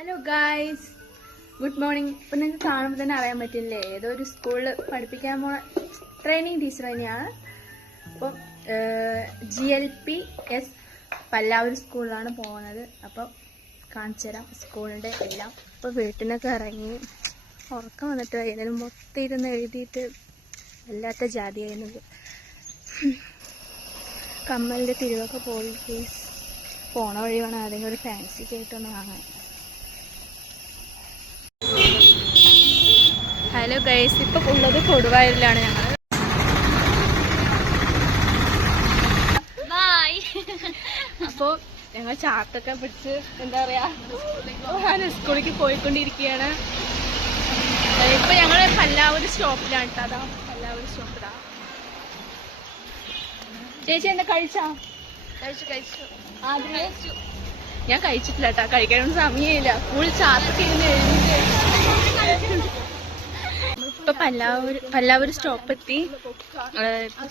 Hello guys, good morning. ഇപ്പം നിങ്ങൾക്ക് കാണുമ്പോൾ തന്നെ അറിയാൻ പറ്റില്ലേ, ഏതോ ഒരു സ്കൂളിൽ പഠിപ്പിക്കാൻ പോണ ട്രെയിനിങ് ടീച്ചർ തന്നെയാണ്. അപ്പം GLPS പല്ലാവൂർ സ്കൂളിലാണ് പോകുന്നത്. അപ്പം കാണിച്ചു തരാം സ്കൂളിൻ്റെ എല്ലാം. അപ്പോൾ വീട്ടിൽ നിന്നൊക്കെ ഇറങ്ങി ഉറക്കം വന്നിട്ട് വൈകുന്നേരം മൊത്തം ഇരുന്ന് എഴുതിയിട്ട് വല്ലാത്ത ജാതിയായിരുന്നത്. കമ്മലിൻ്റെ തിരിവൊക്കെ പോയി പ്ലീസ്. പോണ വഴി വേണം ആരെങ്കിലും ഒരു ഫാൻസി കേട്ടൊന്ന് വാങ്ങാൻ. ഹലോ ഗൈസ്, ഇപ്പം ഉള്ളത് കൊടുവായൂരിലാണ് ഞങ്ങൾ. അപ്പോൾ ഞങ്ങൾ ചാർട്ടൊക്കെ പിടിച്ച് എന്താ പറയുക സ്കൂളിലേക്ക് പോയിക്കൊണ്ടിരിക്കുകയാണ്. ഇപ്പം ഞങ്ങൾ പല്ലാവൂർ സ്റ്റോപ്പിലാണ് കേട്ടോ. അതാ പല്ലാവൂർ സ്റ്റോപ്പിലാ. ചേച്ചി എന്താ കഴിച്ചാ? കഴിച്ചു. ഞാൻ കഴിച്ചിട്ടില്ല കേട്ടോ, കഴിക്കാനൊന്നും സമയമില്ല. ഫുൾ ചാർട്ടൊക്കെ ഇരുന്ന് എഴുതിയിട്ട് ഇപ്പൊ പല്ലാവൂർ സ്റ്റോപ്പെത്തി.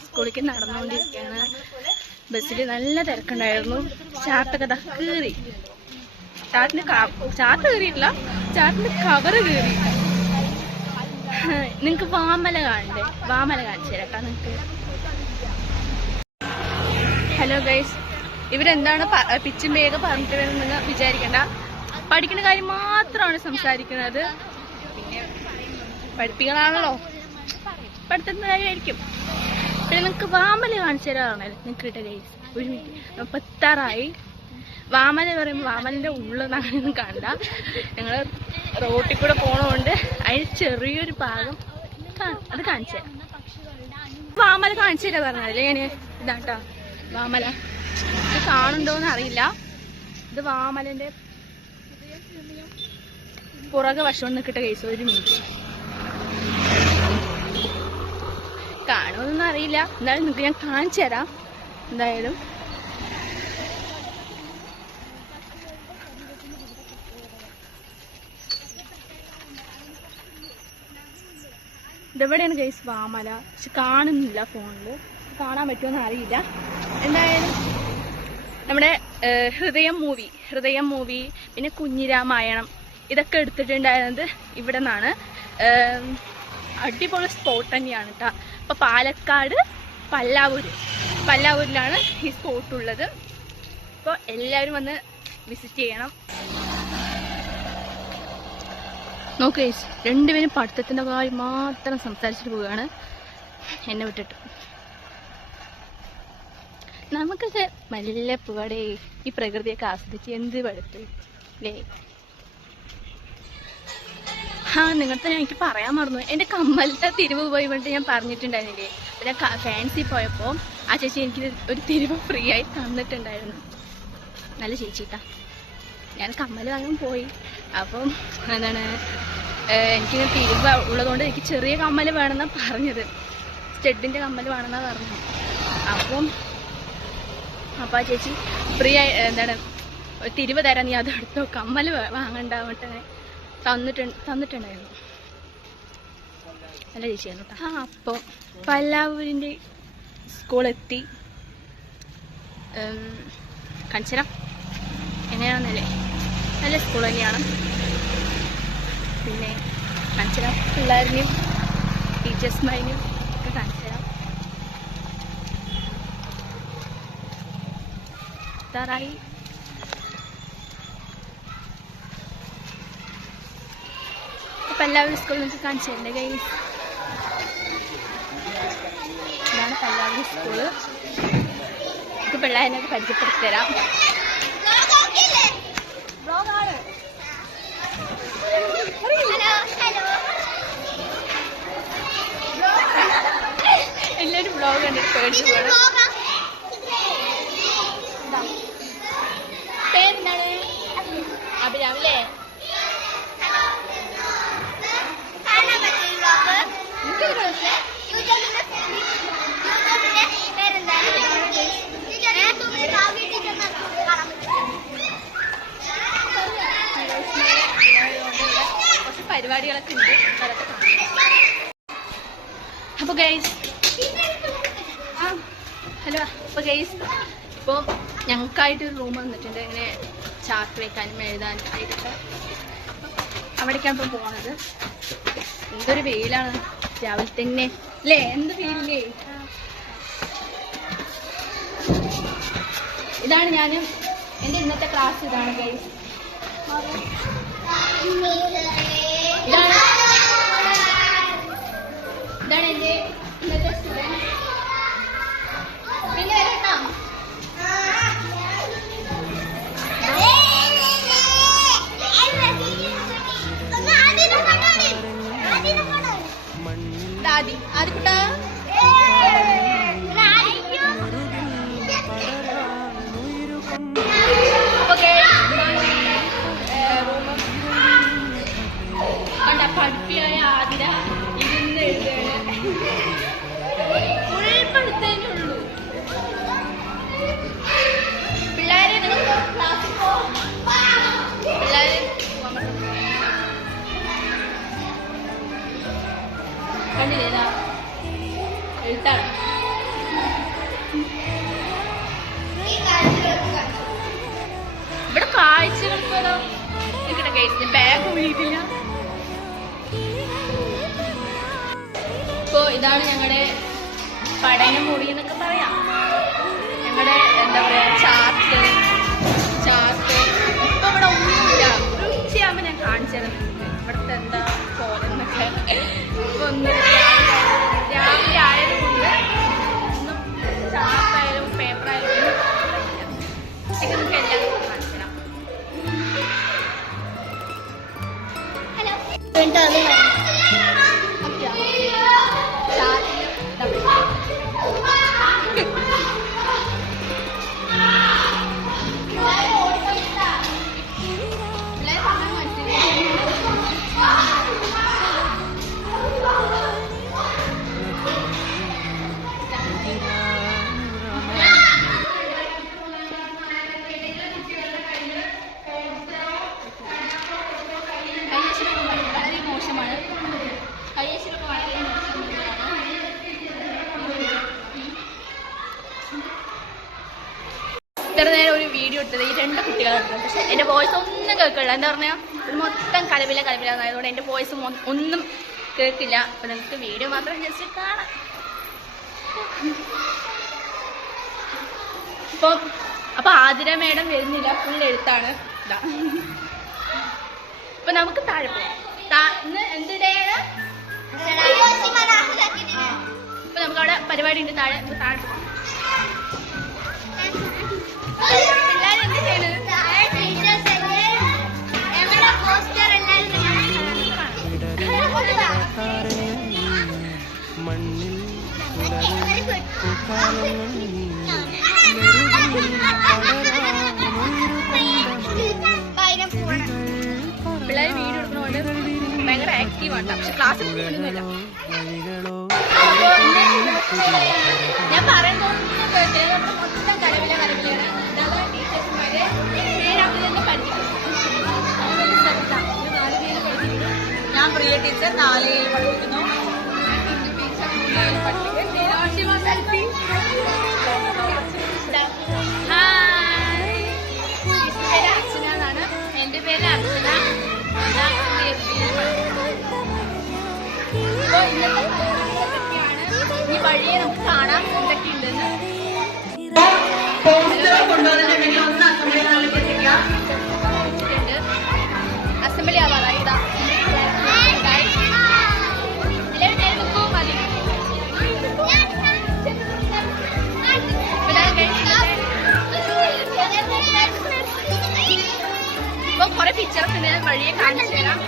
സ്കൂളിലേക്ക് നടന്നുകൊണ്ടിരിക്കുകയാണ്. ബസ്സിൽ നല്ല തിരക്കുണ്ടായിരുന്നു. ചാർട്ടൊക്കെ കീറി. ചാർട്ട് കീറിയിട്ടില്ല, ചാർട്ടിന്റെ കവറ് കീറി. നിങ്ങക്ക് വാമല കാണണ്ടേ? വാമല കാണിച്ചു തരാം കേട്ടോ നിങ്ങക്ക്. ഹലോ ഗൈസ്, ഇവരെന്താണ് പിച്ചും പേയൊക്കെ പറഞ്ഞിട്ട് വരുമെന്ന് വിചാരിക്കണ്ട. പഠിക്കുന്ന കാര്യം മാത്രമാണ് സംസാരിക്കുന്നത്. പിന്നെ പഠിപ്പിക്കണാണല്ലോ, പഠിത്തത്തിന്റെ കാര്യമായിരിക്കും. പിന്നെ നിങ്ങൾക്ക് വാമല കാണിച്ചു തരാറാണല്ലോ നിങ്ങൾക്ക് കിട്ടിയ ഗൈസ്. ഒരു മിനിറ്റ്, 46 വാമല പറയുമ്പോൾ വാമലിന്റെ ഉള്ളെന്നൊന്നും കാണണ്ട. ഞങ്ങൾ റോട്ടിൽ കൂടെ പോണതുകൊണ്ട് അതിന് ചെറിയൊരു ഭാഗം അത് കാണിച്ചു തരാം. വാമല കാണിച്ചു തരാ പറഞ്ഞല്ലേ ഞാൻ. ഇതാട്ടോ വാമല. ഇത് കാണുന്നുണ്ടോന്ന് അറിയില്ല. ഇത് വാമലന്റെ പുറകെ വശം നിൽക്കട്ടെ കേസ്. ഒരു മിനിറ്റ്, കാണുമെന്നൊന്നും അറിയില്ല. എന്നാലും നിങ്ങൾക്ക് ഞാൻ കാണിച്ചു തരാം. എന്തായാലും ഇതെവിടെയാണ് കേസ് വാമല, പക്ഷെ കാണുന്നില്ല ഫോണിൽ. കാണാൻ പറ്റുമെന്ന് അറിയില്ല. എന്തായാലും നമ്മുടെ ഹൃദയം മൂവി പിന്നെ കുഞ്ഞിരാമായണം ഇതൊക്കെ എടുത്തിട്ടുണ്ടായിരുന്നത് ഇവിടെ നിന്നാണ്. അടിപൊളി സ്പോട്ട് തന്നെയാണ് കേട്ടോ. അപ്പോൾ പാലക്കാട് പല്ലാവൂരിലാണ് ഈ സ്പോട്ടുള്ളത്. അപ്പോൾ എല്ലാവരും വന്ന് വിസിറ്റ് ചെയ്യണം. നോക്കേ, രണ്ടുപേരും പഠിത്തത്തിൻ്റെ കാര്യം മാത്രം സംസാരിച്ചിട്ട് പോവുകയാണ് എന്നെ വിട്ടിട്ട്. നമുക്കൊക്കെ നല്ല പോവാടേ, ഈ പ്രകൃതിയൊക്കെ ആസ്വദിച്ച് എന്ത് പഠിത്തു അല്ലേ. നിങ്ങൾത്തെ ഞാൻ എനിക്ക് പറയാൻ മറന്നു. എൻ്റെ കമ്മലത്തെ തിരിവ് പോയി വേണ്ടി ഞാൻ പറഞ്ഞിട്ടുണ്ടായിരുന്നില്ലേ. പിന്നെ ഫാൻസി പോയപ്പോൾ ആ ചേച്ചി എനിക്ക് ഒരു തിരിവ് ഫ്രീ ആയി തന്നിട്ടുണ്ടായിരുന്നു. നല്ല ചേച്ചിട്ടാ. ഞാൻ കമ്മൽ വാങ്ങാൻ പോയി. അപ്പം എന്താണ്, എനിക്ക് തിരിവ് ഉള്ളതുകൊണ്ട് എനിക്ക് ചെറിയ കമ്മൽ വേണമെന്നാണ് പറഞ്ഞത്. സ്റ്റെഡിൻ്റെ കമ്മൽ വേണമെന്നാണ് പറഞ്ഞത്. അപ്പം ആ ചേച്ചി ഫ്രീ ആയി എന്താണ് തിരിവ് തരാൻ നീ അതെടുത്തോ, കമ്മൽ വാങ്ങണ്ടാവട്ടെ തന്നിട്ടുണ്ടായിരുന്നു. നല്ല ചേച്ചിയായിരുന്നു കേട്ടോ. അപ്പോൾ പല്ലാവൂരിൻ്റെ സ്കൂളെത്തി. കാണിച്ചരാം എങ്ങനെയാണെന്നല്ലേ. നല്ല സ്കൂൾ തന്നെയാണ്. പിന്നെ കാണിച്ചരാം പിള്ളേരിനെയും ടീച്ചേഴ്സ്മാരിനെയും ഒക്കെ കാണിച്ചുതരാം. താറായി പല്ലാവൂർ സ്കൂളിൽ നമുക്ക് കാണിച്ചു തരണ്ടേ ഗൈസ്. ഇതാണ് പല്ലാവൂർ സ്കൂള്. നമുക്ക് പിള്ളേരൊക്കെ പരിചയപ്പെടുത്തി തരാം. എല്ലാവരും ബ്ലോഗ് കണ്ടിട്ട് പേടിച്ചു പോകണം. പേരെന്താണ്? അഭിരാമല്ലേ? കുറച്ച് പരിപാടികളൊക്കെ ഉണ്ട്, അതൊക്കെ കാണാം. അപ്പോൾ ഗൈസ് ഹലോ. അപ്പോൾ ഗൈസ് ഇപ്പോൾ ഞങ്ങൾക്കായിട്ടൊരു റൂം വന്നിട്ടുണ്ട്. ഇങ്ങനെ ചാർട്ട് വെക്കാനും എഴുതാനും ആയിട്ടൊക്കെ അവിടേക്കാണ് ഇപ്പം പോണത്. എന്തൊരു വെയിലാണ് രാവിലെ തന്നെ അല്ലേ, എന്ത് വെയിലേ. ഇതാണ് ഞാനും എൻ്റെ ഇന്നത്തെ ക്ലാസ്. ഇതാണ് ഗൈസ്, ഇതാണ് എൻ്റെ ഇന്നത്തെ സ്റ്റുഡൻറ്. പിന്നെ കേട്ടോ ആദി ആദിക്കുട്ടാ. കണ്ട പഠിപ്പിയായ ആതിര ഇരുന്ന് എഴുതുകയാണ്. ഫുൾ പഠിത്തേ ഉള്ളൂ. പിള്ളേരെ നിങ്ങൾക്ക് ക്ലാസ്സിൽ പിള്ളേരെ കണ്ടില്ലേതാ എഴുത്താണ്. ഇവിടെ കാഴ്ചകൾക്ക് എനിക്കിടെ കഴിച്ചില്ല, ബാഗ് ഒഴിയിട്ടില്ല. ഇപ്പോ ഇതാണ് ഞങ്ങളുടെ പഠനമുറി എന്നൊക്കെ പറയാം. ഞങ്ങളുടെ എന്താ പറയാ ചാർട്ട് ഇപ്പൊ ഇവിടെ ഒന്നുമില്ല. ഒരു ഉച്ചയാകുമ്പോൾ ഞാൻ കാണിച്ചു തരുന്നുണ്ട് ഇവിടുത്തെ എന്താ പോലെന്നൊക്കെ. ഇപ്പൊ ഒന്നും രാവിലെ ആയതുകൊണ്ട് ഒന്നും ചാർട്ടായാലും പേപ്പറായാലും ഒന്നും നമുക്ക് എല്ലാം കാണിച്ചു തരാം. ഇത്ര നേരം ഒരു വീഡിയോ എടുത്തത് ഈ 2 കുട്ടികളാണ്. പക്ഷെ എൻ്റെ വോയിസ് ഒന്നും കേൾക്കില്ല. എന്താ പറഞ്ഞാൽ ഇത് മൊത്തം കലപില എന്നായതുകൊണ്ട് എൻ്റെ വോയിസ് ഒന്നും കേൾക്കില്ല. അപ്പൊ നിങ്ങൾക്ക് വീഡിയോ മാത്രം ജസ്റ്റ് കാണാം. അപ്പൊ ആതിര മേഡം വരുന്നില്ല, ഫുൾ എഴുത്താണ്. ഇതാ അപ്പൊ നമുക്ക് താഴെ പോകാം. ഇന്ന് എന്ത് ഡേ ആണ്? അപ്പൊ നമുക്ക് അവിടെ പരിപാടി ഉണ്ട്. താഴെ പോകാം. പിള്ളേരെന്ത് ചെയ്യുന്നത്? പിള്ളേർ വീഡിയോ എടുക്കുന്നതുകൊണ്ട് ഭയങ്കര ആക്റ്റീവാണ്. പക്ഷെ ക്ലാസ്സിൽ പോകുന്നില്ല. ഞാൻ പറയുന്നത് മൊത്തം കലവിലാണ്. ടീച്ചേഴ്സുമാരെ പേരവരെന്നെ പഠിപ്പിക്കും. ഞാൻ പ്രിയ ടീച്ചർ 4 പഠിപ്പിക്കുന്നു. ടീച്ചർ 3 പഠിപ്പിക്കും. പേര് അർച്ചന എന്നാണ്. എൻ്റെ പേര് അർച്ചന. ഈ വഴിയെ നമുക്ക് കാണാം എന്തൊക്കെ ഉണ്ടെന്ന്. അസംബ്ലി ആവാറായി. ഇതാ ഇപ്പൊ കുറെ പിക്ചറൊക്കെ ഉണ്ട്. വഴിയെ കാണിച്ചു തരാം.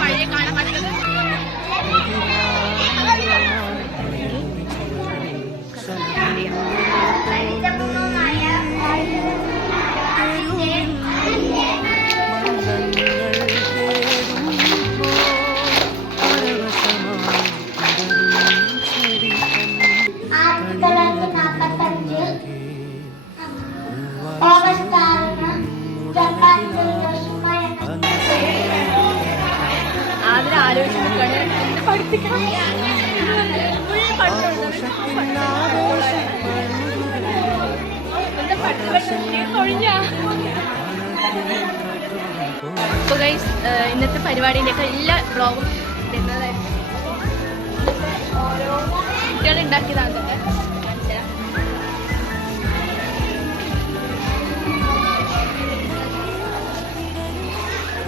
വഴിയെ കാണാൻ പറ്റുന്നത് So guys, ഇന്നത്തെ പരിപാടിൻ്റെയൊക്കെ എല്ലാ വ്ളോഗും വരുന്നതായിരിക്കും. ഓരോ കുട്ടികൾ ഉണ്ടാക്കിയതാണ് ഇതൊക്കെ കാണിച്ചുതരാം.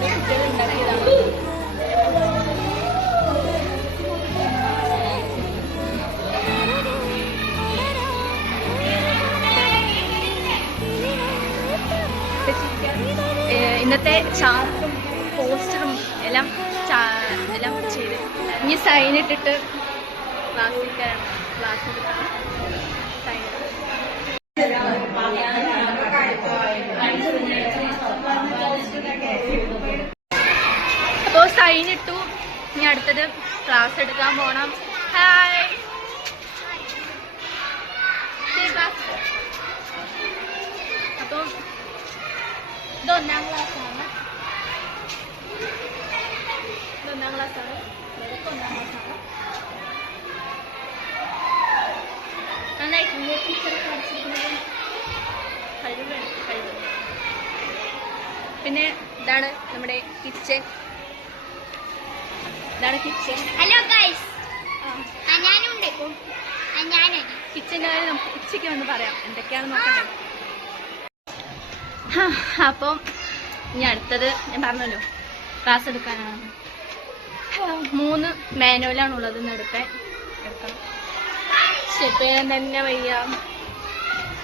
കുട്ടികൾ ഉണ്ടാക്കിയതാണ്. ഇന്നത്തെ ചാർട്ടും പോസ്റ്ററും എല്ലാം ചെയ്ത് ഇനി സൈൻ ഇട്ടിട്ട് ക്ലാസ് എടുക്കണം. അപ്പോൾ സൈൻ ഇട്ടു. ഇനി അടുത്തത് ക്ലാസ് എടുക്കാൻ പോണം. ഹായ് അപ്പം ഇത് ഒന്നാം ക്ലാസ്സാണ്. ഒന്നാം ക്ലാസ്സാണ്. നന്നായിട്ട് ടീച്ചർ പഠിച്ചിരിക്കുന്നത് കഴിവ്. പിന്നെ ഇതാണ് നമ്മുടെ കിച്ചൺ. ഹലോ ഗൈസ്, ഞാനുണ്ട്. കിച്ചൻ്റെ കാര്യം നമുക്ക് ഉച്ചയ്ക്ക് വന്ന് പറയാം, എന്തൊക്കെയാണെന്ന് നോക്കണ്ടേ. അപ്പം ഇനി അടുത്തത് ഞാൻ പറഞ്ഞല്ലോ ക്ലാസ് എടുക്കാനാണ്. 3 മാനുവലാണുള്ളത്. ഇന്ന് എടുക്കണം. സ്റ്റെപ്പേരം തന്നെ വയ്യ.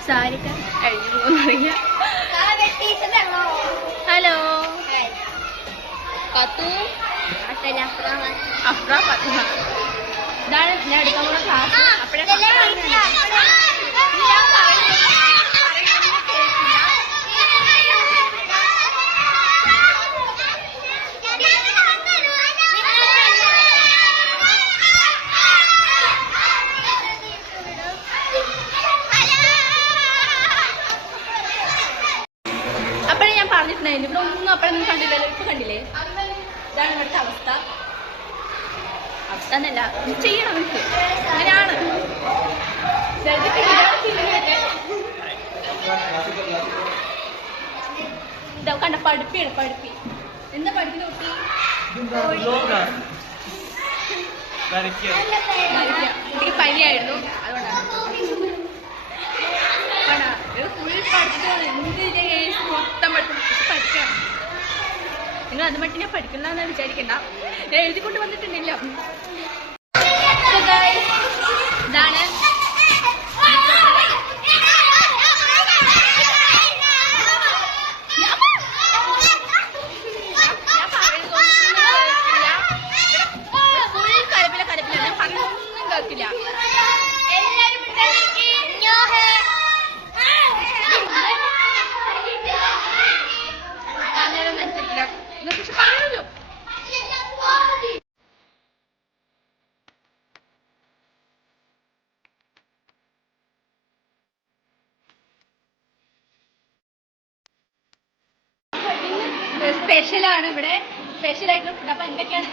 സാരിക്ക് കഴിഞ്ഞു പോകുന്നറിയ. ഹലോ പത്തു അഫ്ര പത്മ. ഇതാണ് ഞാൻ എടുക്കാൻ പോകുന്ന ക്ലാസ്. അപ്പോഴേ പറഞ്ഞിട്ടുണ്ടായിരുന്നു. ഇവിടെ ഒന്നും അപ്പോഴൊന്നും കണ്ടില്ലല്ലോ. ഇപ്പൊ കണ്ടില്ലേ? ഇതാണ് ഇവിടുത്തെ അവസ്ഥ. അവസ്ഥ എന്നല്ല, ചെയ്യണം നമുക്ക്. അങ്ങനെയാണ്. കണ്ട പഠിപ്പി എന്താ പഠിക്കുന്ന കുട്ടി? കുട്ടിക്ക് പനിയായിരുന്നു, അതുകൊണ്ടാണ്. ഫുൾ പഠിത്തമാണ്. എന്ത് മൊത്തം പഠിക്കണം. നിങ്ങൾ അത് മറ്റും ഞാൻ പഠിക്കണമെന്ന് വിചാരിക്കണ്ട. ഞാൻ എഴുതിക്കൊണ്ട് വന്നിട്ടുണ്ടല്ലോ. ഇതാണ് സ്പെഷ്യലാണ്. ഇവിടെ സ്പെഷ്യലായിട്ടുള്ള ഫുഡ്. അപ്പൊ എന്തൊക്കെയാണ്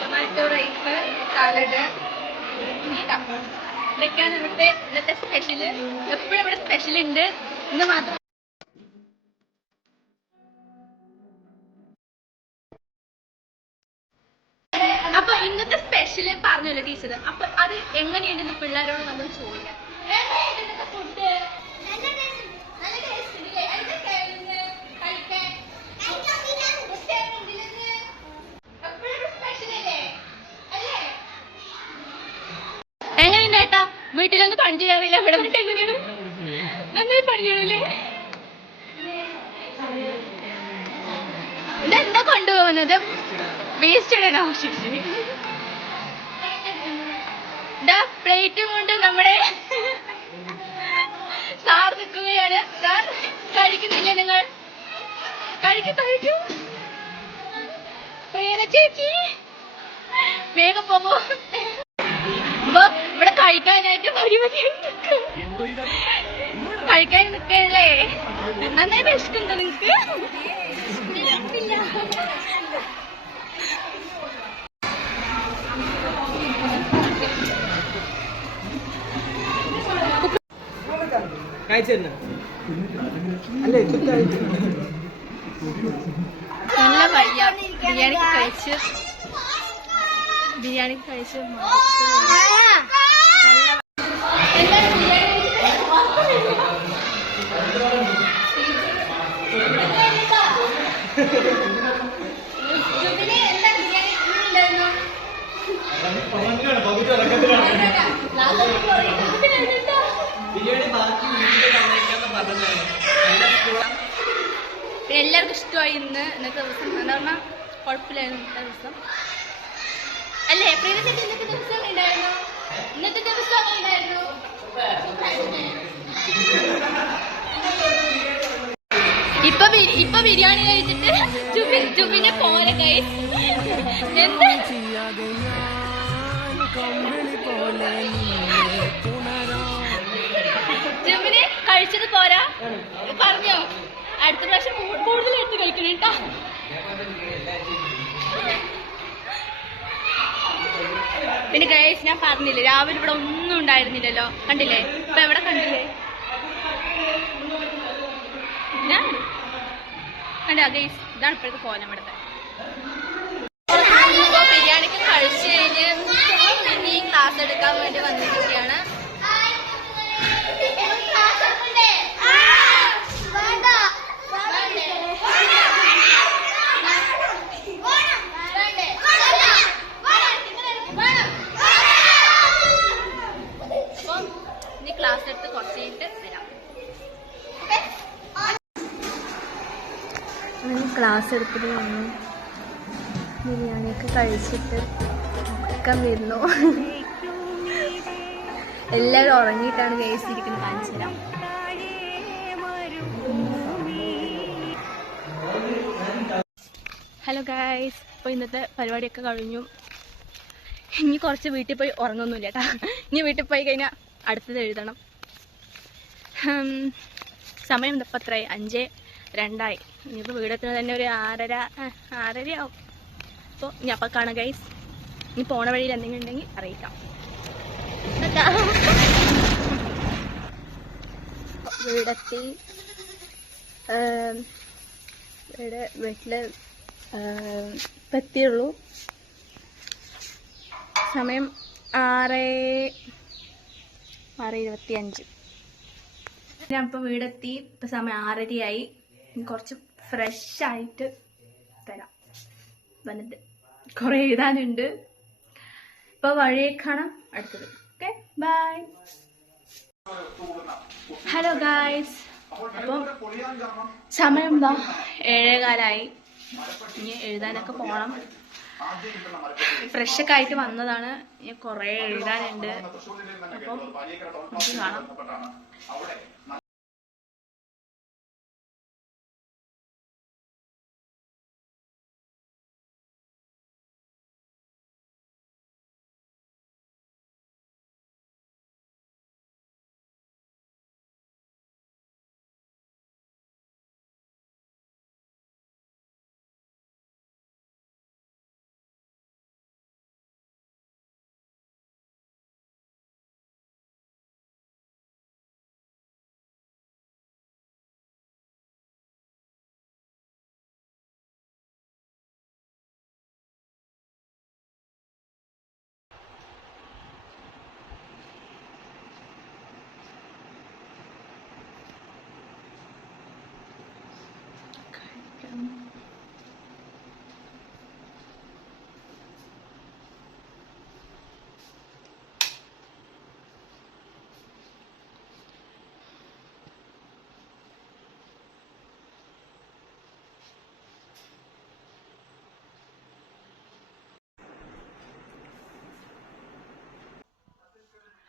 ടൊമാറ്റോ റൈസ്, സാലഡ്, ഇതൊക്കെയാണ് ഇന്നത്തെ സ്പെഷ്യല്. എപ്പോഴും ഇവിടെ സ്പെഷ്യൽ ഉണ്ട്. ഇന്ന് മാത്രം അപ്പൊ ഇന്നത്തെ സ്പെഷ്യല് പറഞ്ഞല്ലോ ടീച്ചർ. അപ്പൊ അത് എങ്ങനെയുണ്ടെന്ന് പിള്ളേരോട് നമ്മൾ ചോദിക്കാം. ഫുഡ് എങ്ങനെയുണ്ടേട്ടാ? വീട്ടിലൊന്നും പണി ചെയ്യാറില്ല. ഇവിടെ വന്നിട്ട് എങ്ങനെയാണ്? നന്നായി പണി ചെയ്യണല്ലേ? ഇതെന്താ കൊണ്ടുപോകുന്നത്? വേസ്റ്റ് ഇടണോ? ഇതാ പ്ലേറ്റും കൊണ്ട് നമ്മുടെ സാർ നിൽക്കുകയാണ്. സാർ കഴിക്കുന്നില്ല? നിങ്ങൾ കഴിക്കൂ. ചേച്ചി വേഗം പോകൂ. അപ്പൊ ഇവിടെ കഴിക്കാനായിട്ട് കഴിക്കാൻ നിൽക്കല്ലേ? നന്നായി വിശക്കുണ്ടോ നിങ്ങക്ക്? നല്ല വയ്യ. ബിരിയാണി കഴിച്ച് എല്ലാവർക്കും ഇഷ്ടമായി. ഇന്നത്തെ ദിവസം എന്താ പറഞ്ഞാൽ കുഴപ്പമില്ലായിരുന്നു. ഇന്നത്തെ ദിവസം അല്ലേ പ്രീതിച്ചേച്ചി? ഇന്നത്തെ ദിവസം ഉണ്ടായിരുന്നു. ഇന്നത്തെ ദിവസം ഉണ്ടായിരുന്നു. ഇപ്പൊ ബിരിയാണി കഴിച്ചിട്ട് ജുബിനെ പോലെ ഗൈസ്. എന്താ ജുബിനെ കഴിച്ചത് പോരാ പറഞ്ഞോ? അടുത്ത പ്രാവശ്യം കൂടുതൽ എടുത്ത് കഴിക്കണം കേട്ടോ. പിന്നെ ഗൈസ് ഞാൻ പറഞ്ഞില്ലേ രാവിലെ ഇവിടെ ഒന്നും ഉണ്ടായിരുന്നില്ലല്ലോ. കണ്ടില്ലേ? ഇപ്പൊ എവിടെ കണ്ടില്ലേ? കണ്ടാ ഗൈസ്? ഇതാണ് ഇപ്പോഴത്തെ കോലം ഇവിടുത്തെ. ബിരിയാണിക്ക് കഴിച്ചു കഴിഞ്ഞ് ഇനിയും ക്ലാസ് എടുക്കാൻ വേണ്ടി വന്നിരിക്കുകയാണ്. ഇനി ക്ലാസ് എടുത്ത് കുറച്ച് കഴിഞ്ഞിട്ട് വരാം. ക്ലാസ് എടുത്തിട്ട് വന്നു. ബിരിയാണിയൊക്കെ കഴിച്ചിട്ട് ഒക്കെ വരുന്നു. എല്ലാവരും ഉറങ്ങിയിട്ടാണ് കഴിച്ചിരിക്കുന്നത്. കാണിച്ചു തരാം. ഹലോ ഗായ്സ്, ഇപ്പോൾ ഇന്നത്തെ പരിപാടിയൊക്കെ കഴിഞ്ഞു. ഇനി കുറച്ച് വീട്ടിൽ പോയി ഉറങ്ങൊന്നുമില്ല കേട്ടോ. ഇനി വീട്ടിൽ പോയി കഴിഞ്ഞാൽ അടുത്തത് എഴുതണം. സമയം ഇപ്പം എത്രയായി? 5:02. ഇനിയിപ്പോൾ വീടെത്തുന്നത് തന്നെ ഒരു 6:30 ആവും. അപ്പോൾ ഞാൻ അപ്പം കാണാം ഗൈസ്. ഇനി പോണ വഴിയിൽ എന്തെങ്കിലും ഉണ്ടെങ്കിൽ അറിയിക്കാം. വീടെത്തി. വീട്ടിൽ എത്തിയുള്ളൂ. സമയം 6:25. ഞാൻ ഇപ്പോൾ വീടെത്തി. ഇപ്പം സമയം 6:30 കുറച്ച് ഫ്രഷ് ആയിട്ട് തരാം. വന്നിട്ട് കുറേ എഴുതാനുണ്ട്. ഇപ്പോൾ വഴിയെ കാണാം അടുത്തത്. Okay, by. ഹലോ ഗായ്സ്, അപ്പം സമയം എന്താ 7:15. ഇനി എഴുതാനൊക്കെ പോകണം. ഫ്രഷൊക്കെ ആയിട്ട് വന്നതാണ്. ഇനി കുറേ എഴുതാനുണ്ട്. അപ്പം നമുക്ക് കാണാം.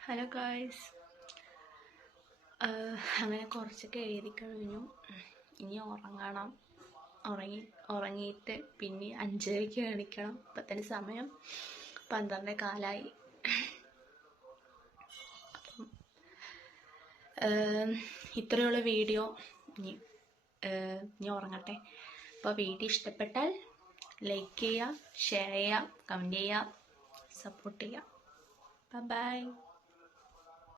ഹലോ ഗായ്സ്, അങ്ങനെ കുറച്ചൊക്കെ എഴുതി കഴിഞ്ഞു. ഇനി ഉറങ്ങണം. ഉറങ്ങിയിട്ട് പിന്നെ 5:30 എണീക്കണം. ഇപ്പം തന്നെ സമയം 12:15. അപ്പം ഇത്രയുള്ള വീഡിയോ. ഇനി ഉറങ്ങട്ടെ. അപ്പോൾ വീഡിയോ ഇഷ്ടപ്പെട്ടാൽ ലൈക്ക് ചെയ്യുക, ഷെയർ ചെയ്യുക, കമൻറ്റ് ചെയ്യുക, സപ്പോർട്ട് ചെയ്യുക. ബൈ.